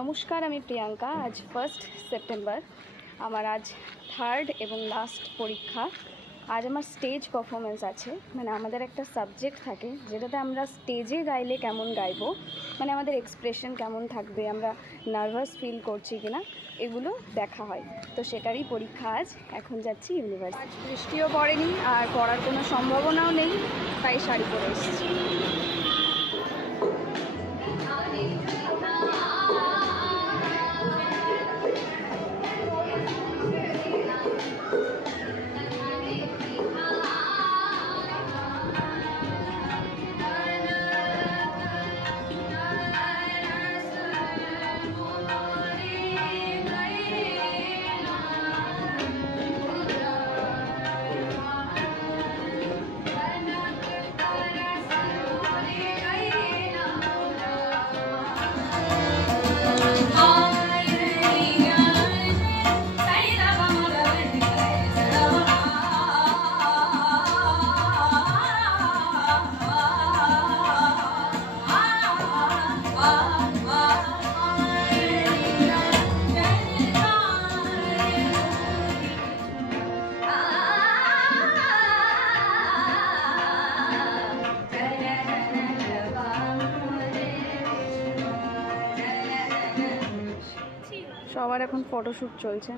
নমস্কার, আমি প্রিয়াঙ্কা। আজ 1 সেপ্টেম্বর, আমার আজ থার্ড এবং লাস্ট পরীক্ষা। আজ আমার স্টেজ পারফরমেন্স আছে, মানে আমাদের একটা সাবজেক্ট থাকে যেটাতে আমরা স্টেজে গাইলে কেমন গাইবো, মানে আমাদের এক্সপ্রেশন কেমন থাকবে, আমরা নার্ভাস ফিল করছি কিনা, এগুলো দেখা হয়। তো সেটারই পরীক্ষা আজ। এখন যাচ্ছি ইউনিভার্সিটি। আজ বৃষ্টিও পড়েনি আর পড়ার কোনো সম্ভাবনাও নেই, তাই শাড়ি পরে এসেছি। সবার এখন ফটোশ্যুট চলছে।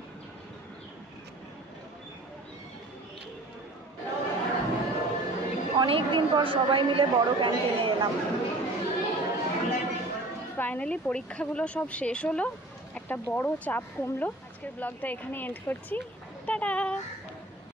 অনেক দিন পর সবাই মিলে বড় ক্যান্টিনে এলাম। ফাইনালি পরীক্ষাগুলো সব শেষ হলো, একটা বড় চাপ কমলো। আজকের ব্লগটা এখানে এন্ড করছি। টাটা।